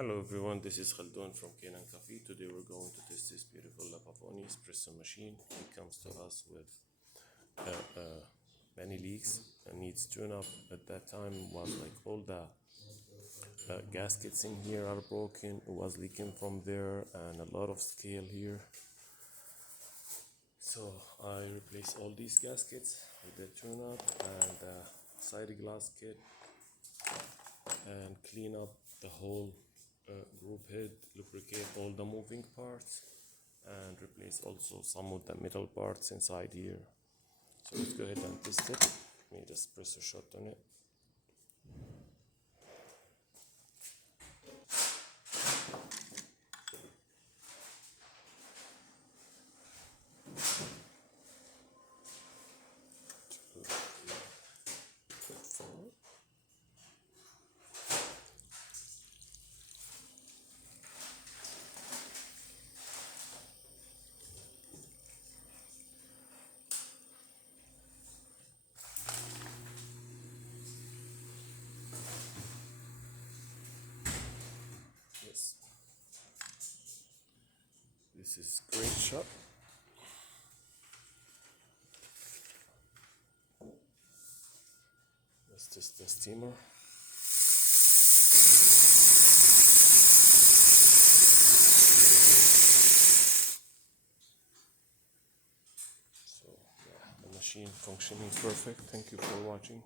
Hello everyone, this is Khaldun from Kanen Coffee. Today we're going to test this beautiful Pavoni espresso machine. It comes to us with many leaks and needs tune up. At that time was like all the gaskets in here are broken. It was leaking from there and a lot of scale here. So I replaced all these gaskets with the tune up and side glass kit and clean up the whole group head, lubricate all the moving parts and replace also some of the metal parts inside here. So let's go ahead and test it. Made a espresso shot on it. Yes, this is great shot. Let's test the steamer. So yeah, the machine functioning perfect. Thank you for watching.